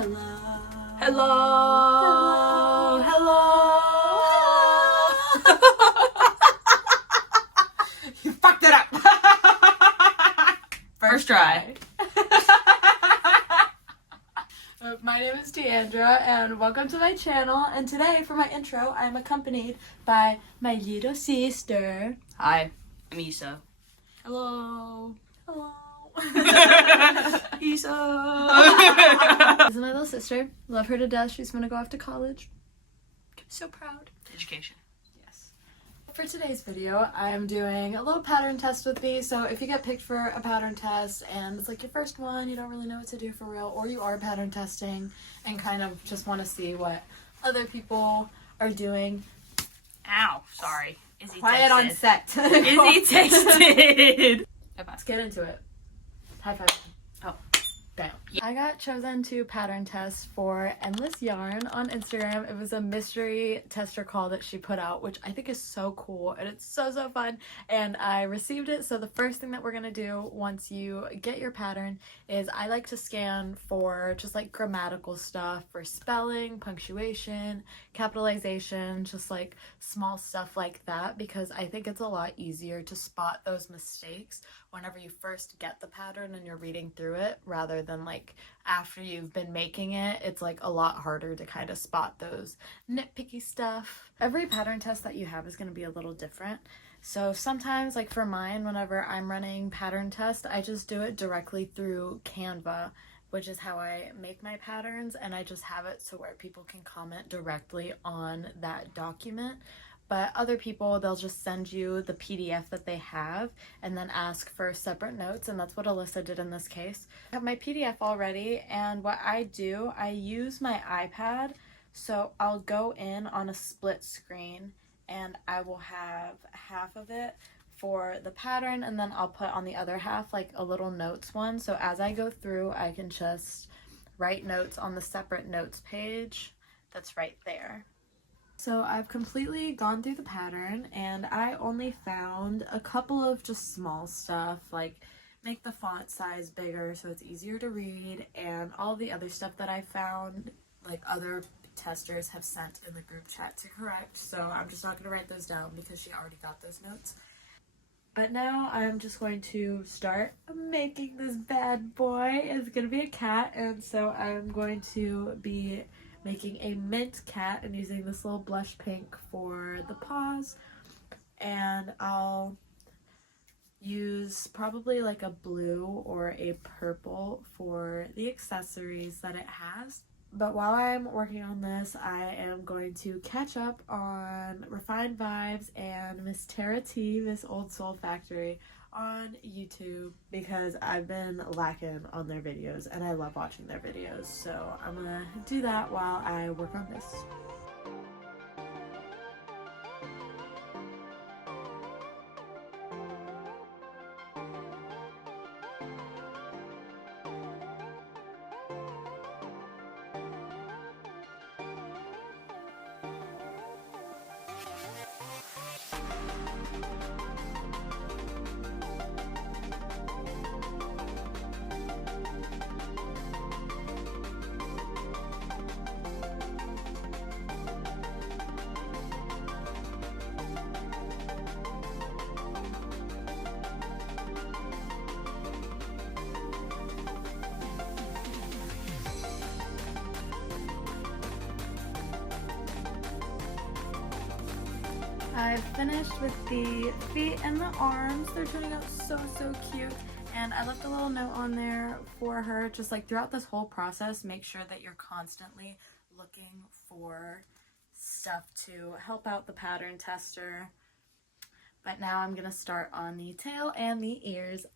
Hello. Hello. Hello. You fucked it up. First try. My name is Deandra and welcome to my channel, and today for my intro I'm accompanied by my little sister. Hi, I'm Issa. Hello. Hello. Issa. This is my little sister. Love her to death. She's gonna go off to college. So proud. Education. Yes. For today's video, I'm doing a little pattern test with me. So if you get picked for a pattern test and it's like your first one, you don't really know what to do for real, or you are pattern testing and kind of just want to see what other people are doing. Ow. Sorry. Izzy Quiet texted. on set. Izzy texted. Let's get into it. High five. Oh. Bam. I got chosen to pattern test for Endless Yarn on Instagram. It was a mystery tester call that she put out, which I think is so cool and it's so fun, and I received it. So the first thing that we're gonna do once you get your pattern is I like to scan for just like grammatical stuff, for spelling, punctuation, capitalization, just like small stuff like that, because I think it's a lot easier to spot those mistakes whenever you first get the pattern and you're reading through it, rather than like after you've been making it. It's like a lot harder to kind of spot those nitpicky stuff. Every pattern test that you have is going to be a little different. So sometimes, like for mine, whenever I'm running pattern test, I just do it directly through Canva, which is how I make my patterns, and I just have it so where people can comment directly on that document. But other people, they'll just send you the PDF that they have and then ask for separate notes, and that's what Alyssa did in this case. I have my PDF already, and what I do, I use my iPad, so I'll go in on a split screen and I will have half of it for the pattern, and then I'll put on the other half like a little notes one, so as I go through I can just write notes on the separate notes page that's right there. So I've completely gone through the pattern and I only found a couple of just small stuff, like make the font size bigger so it's easier to read, and all the other stuff that I found like other testers have sent in the group chat to correct, so I'm just not going to write those down because she already got those notes. But now I'm just going to start making this bad boy. It's going to be a cat, and so I'm going to be making a mint cat and using this little blush pink for the paws, and I'll use probably like a blue or a purple for the accessories that it has. But while I'm working on this, I am going to catch up on Refined Vibes and Miss Tara T, Miss Old Soul Factory on YouTube, because I've been lacking on their videos and I love watching their videos. So I'm gonna do that while I work on this. I've finished with the feet and the arms. They're turning out so cute, and I left a little note on there for her, just like throughout this whole process, make sure that you're constantly looking for stuff to help out the pattern tester. But now I'm gonna start on the tail and the ears.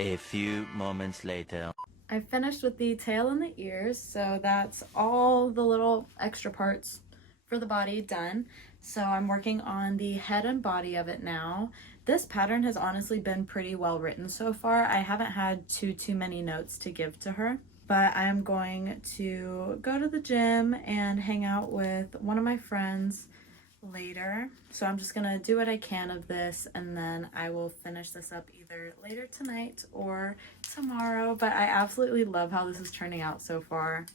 A few moments later. I finished with the tail and the ears, so that's all the little extra parts for the body done. So I'm working on the head and body of it now. This pattern has honestly been pretty well written so far. I haven't had too many notes to give to her, but I'm going to go to the gym and hang out with one of my friends later. So I'm just gonna do what I can of this, and then I will finish this up either later tonight or tomorrow. But I absolutely love how this is turning out so far.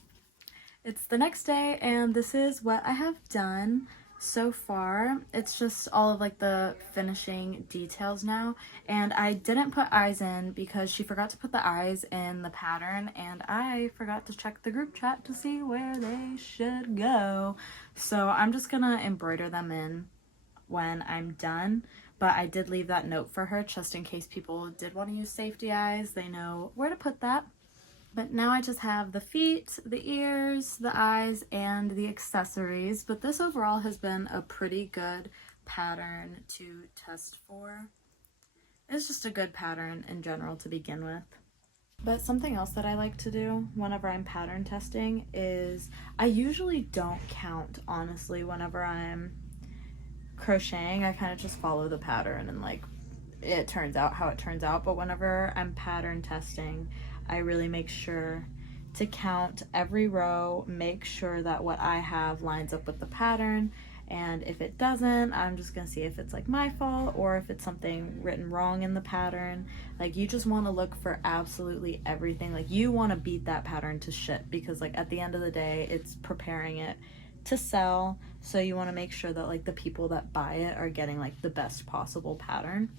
It's the next day, and this is what I have done so far. It's just all of like the finishing details now, and I didn't put eyes in because she forgot to put the eyes in the pattern, and I forgot to check the group chat to see where they should go. So I'm just gonna embroider them in when I'm done, but I did leave that note for her just in case people did want to use safety eyes. They know where to put that. But now I just have the feet, the ears, the eyes, and the accessories. But this overall has been a pretty good pattern to test for. It's just a good pattern in general to begin with. But something else that I like to do whenever I'm pattern testing is I usually don't count, honestly, whenever I'm crocheting. I kind of just follow the pattern and like it turns out how it turns out. But whenever I'm pattern testing, I really make sure to count every row, make sure that what I have lines up with the pattern, and if it doesn't, I'm just gonna see if it's like my fault or if it's something written wrong in the pattern. Like, you just want to look for absolutely everything. Like, you want to beat that pattern to shit, because like at the end of the day, it's preparing it to sell, so you want to make sure that like the people that buy it are getting like the best possible pattern.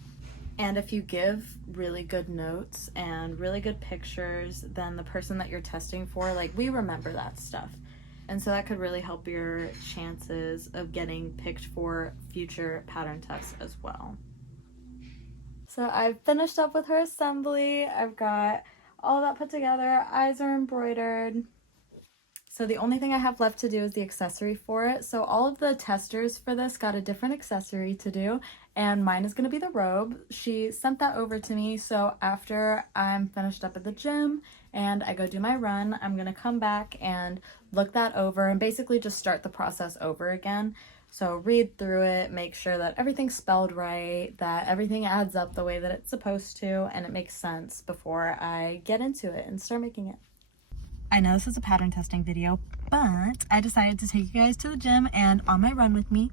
And if you give really good notes and really good pictures, then the person that you're testing for, like, we remember that stuff. And so that could really help your chances of getting picked for future pattern tests as well. So I've finished up with her assembly. I've got all that put together. Eyes are embroidered. So the only thing I have left to do is the accessory for it. So all of the testers for this got a different accessory to do, and mine is going to be the robe. She sent that over to me, so after I'm finished up at the gym and I go do my run, I'm going to come back and look that over and basically just start the process over again. So read through it, make sure that everything's spelled right, that everything adds up the way that it's supposed to, and it makes sense before I get into it and start making it. I know this is a pattern testing video, but I decided to take you guys to the gym and on my run with me.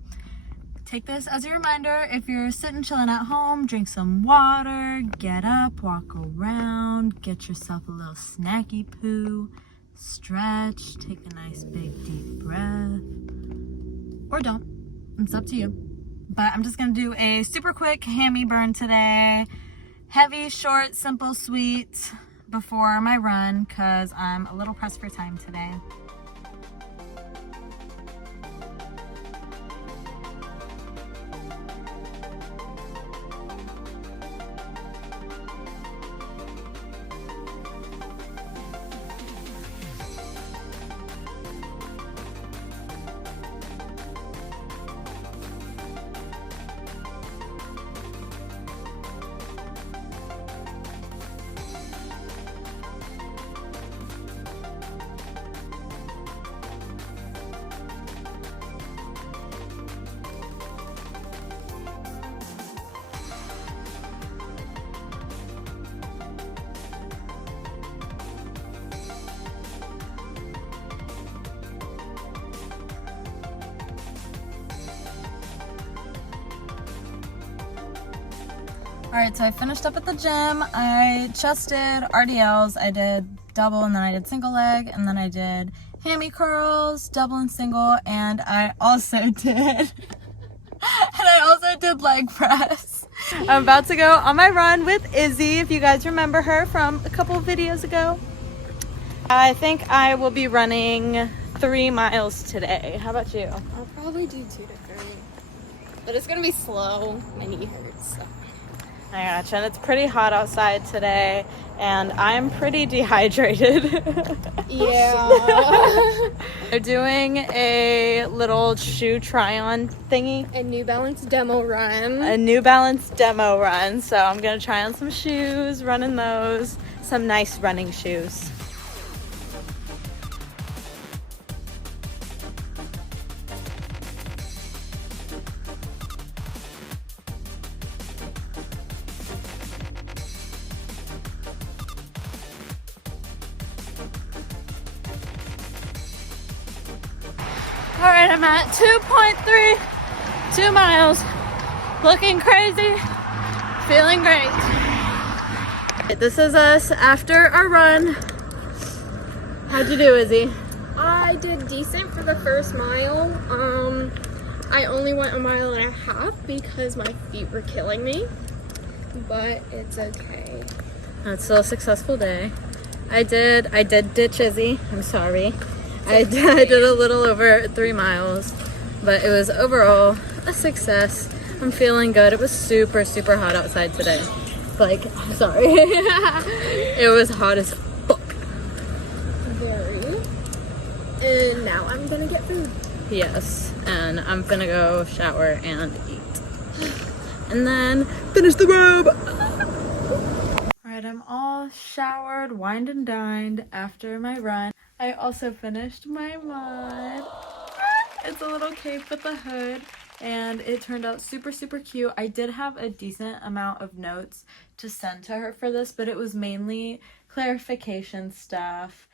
Take this as a reminder, if you're sitting chilling at home, drink some water, get up, walk around, get yourself a little snacky poo, stretch, take a nice big deep breath, or don't, it's up to you. But I'm just gonna do a super quick hammy burn today. Heavy, short, simple, sweet, before my run, because I'm a little pressed for time today. Alright, so I finished up at the gym. I just did RDLs. I did double and then I did single leg, and then I did hammy curls, double and single, and I also did leg press. I'm about to go on my run with Izzy, if you guys remember her from a couple of videos ago. I think I will be running 3 miles today. How about you? I'll probably do 2 to 3, but it's gonna be slow. My knee hurts. So. I gotcha. And it's pretty hot outside today, and I'm pretty dehydrated. Yeah. They're doing a little shoe try-on thingy. A New Balance demo run. A New Balance demo run. So I'm gonna try on some shoes, run in those. Some nice running shoes. All right, I'm at 2.3 2 miles. Looking crazy. Feeling great. This is us after our run. How'd you do, Izzy? I did decent for the first mile. I only went 1.5 miles because my feet were killing me, but it's okay. That's still a successful day. I did ditch Izzy. I'm sorry. I did a little over 3 miles, but it was overall a success. I'm feeling good. It was super, super hot outside today. Like, I'm sorry. It was hot as fuck. Very. And now I'm gonna get food. Yes, and I'm gonna go shower and eat. And then finish the robe. Alright, I'm all showered, wined and dined after my run. I also finished my mod. It's a little cape with a hood, and it turned out super, super cute. I did have a decent amount of notes to send to her for this, but it was mainly clarification stuff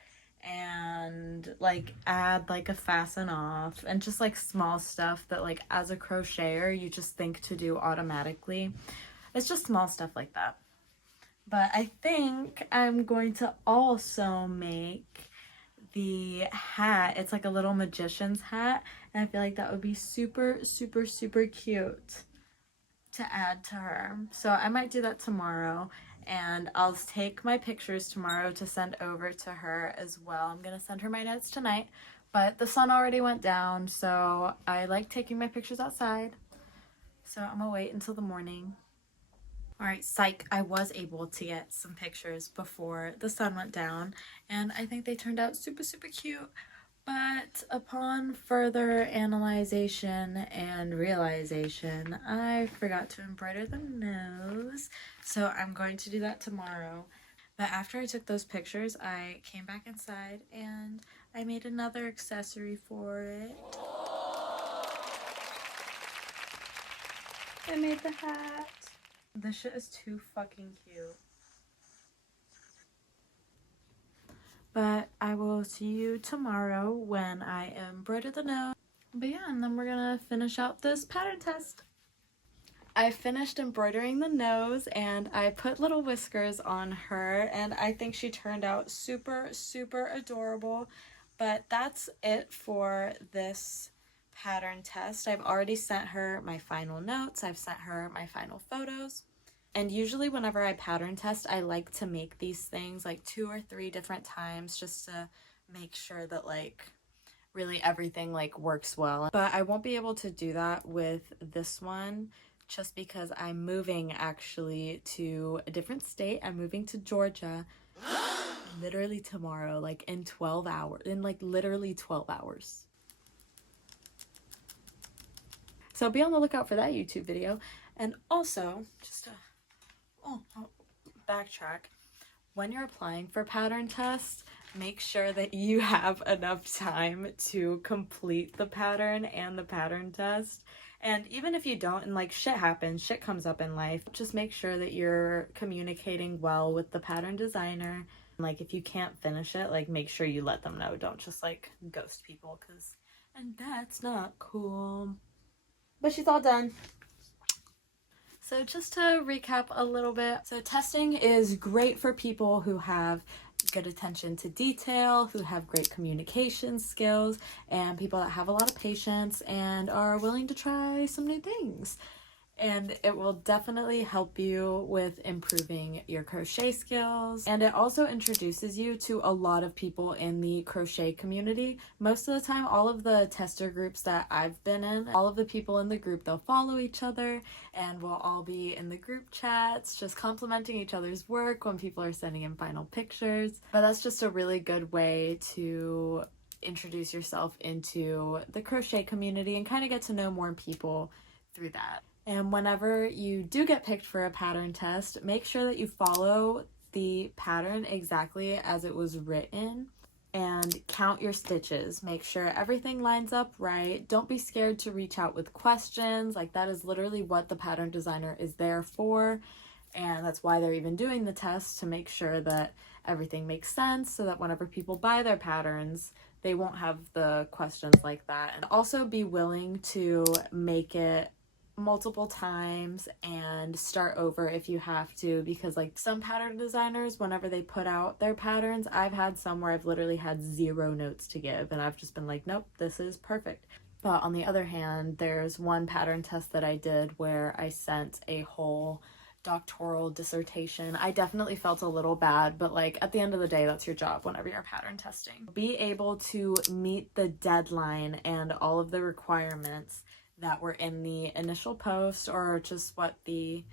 and like add like a fasten off and just like small stuff that like as a crocheter you just think to do automatically. It's just small stuff like that. But I think I'm going to also make the hat. It's like a little magician's hat, and I feel like that would be super, super, super cute to add to her. So I might do that tomorrow, and I'll take my pictures tomorrow to send over to her as well. I'm gonna send her my notes tonight, but the sun already went down, so I like taking my pictures outside. So I'm gonna wait until the morning. Alright, psych, I was able to get some pictures before the sun went down, and I think they turned out super, super cute. But upon further analyzation and realization, I forgot to embroider the nose, so I'm going to do that tomorrow. But after I took those pictures, I came back inside and I made another accessory for it. I made the hat. This shit is too fucking cute. But I will see you tomorrow when I embroider the nose. But yeah, and then we're gonna finish out this pattern test. I finished embroidering the nose and I put little whiskers on her, and I think she turned out super, super adorable. But that's it for this pattern test. I've already sent her my final notes. I've sent her my final photos. And usually whenever I pattern test, I like to make these things like 2 or 3 different times just to make sure that like really everything like works well. But I won't be able to do that with this one just because I'm moving actually to a different state. I'm moving to Georgia literally tomorrow, like in 12 hours, in like literally 12 hours. So be on the lookout for that YouTube video. And also, just to backtrack, when you're applying for pattern tests, make sure that you have enough time to complete the pattern and the pattern test. And even if you don't, and like shit happens, shit comes up in life, just make sure that you're communicating well with the pattern designer. Like if you can't finish it, like make sure you let them know. Don't just like ghost people, and that's not cool. But she's all done. So just to recap a little bit, so testing is great for people who have good attention to detail, who have great communication skills, and people that have a lot of patience and are willing to try some new things. And it will definitely help you with improving your crochet skills. And it also introduces you to a lot of people in the crochet community. Most of the time, all of the tester groups that I've been in, all of the people in the group, they'll follow each other and we'll all be in the group chats, just complimenting each other's work when people are sending in final pictures. But that's just a really good way to introduce yourself into the crochet community and kind of get to know more people through that. And whenever you do get picked for a pattern test, make sure that you follow the pattern exactly as it was written and count your stitches. Make sure everything lines up right. Don't be scared to reach out with questions. Like that is literally what the pattern designer is there for. And that's why they're even doing the test, to make sure that everything makes sense so that whenever people buy their patterns, they won't have the questions like that. And also be willing to make it multiple times and start over if you have to, because like some pattern designers, whenever they put out their patterns, I've had some where I've literally had 0 notes to give and I've just been like, nope, this is perfect. But on the other hand, there's one pattern test that I did where I sent a whole doctoral dissertation. I definitely felt a little bad, but like at the end of the day, that's your job whenever you're pattern testing. Be able to meet the deadline and all of the requirements that were in the initial post or just what the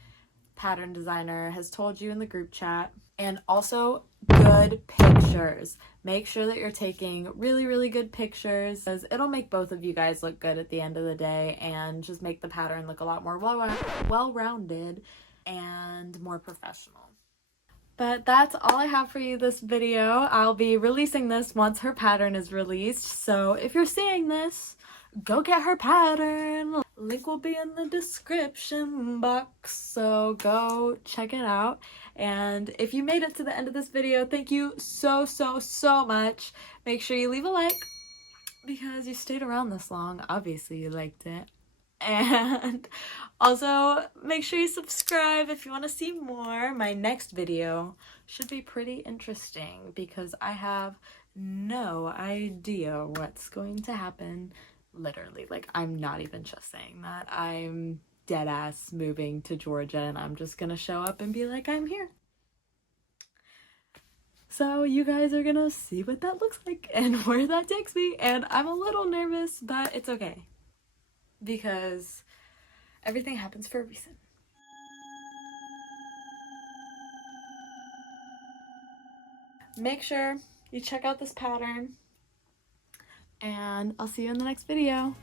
pattern designer has told you in the group chat. And also good pictures. Make sure that you're taking really, really good pictures, because it'll make both of you guys look good at the end of the day and just make the pattern look a lot more well-rounded and more professional. But that's all I have for you this video. I'll be releasing this once her pattern is released, so if you're seeing this, go get her pattern. Link will be in the description box, so go check it out. And if you made it to the end of this video, thank you so much. Make sure you leave a like, because you stayed around this long. Obviously you liked it. And also make sure you subscribe if you want to see more. My next video should be pretty interesting because I have no idea what's going to happen. Literally, like, I'm not even just saying that. I'm dead ass moving to Georgia and I'm just gonna show up and be like, I'm here. So you guys are gonna see what that looks like and where that takes me, and I'm a little nervous, but it's okay because everything happens for a reason. Make sure you check out this pattern, and I'll see you in the next video.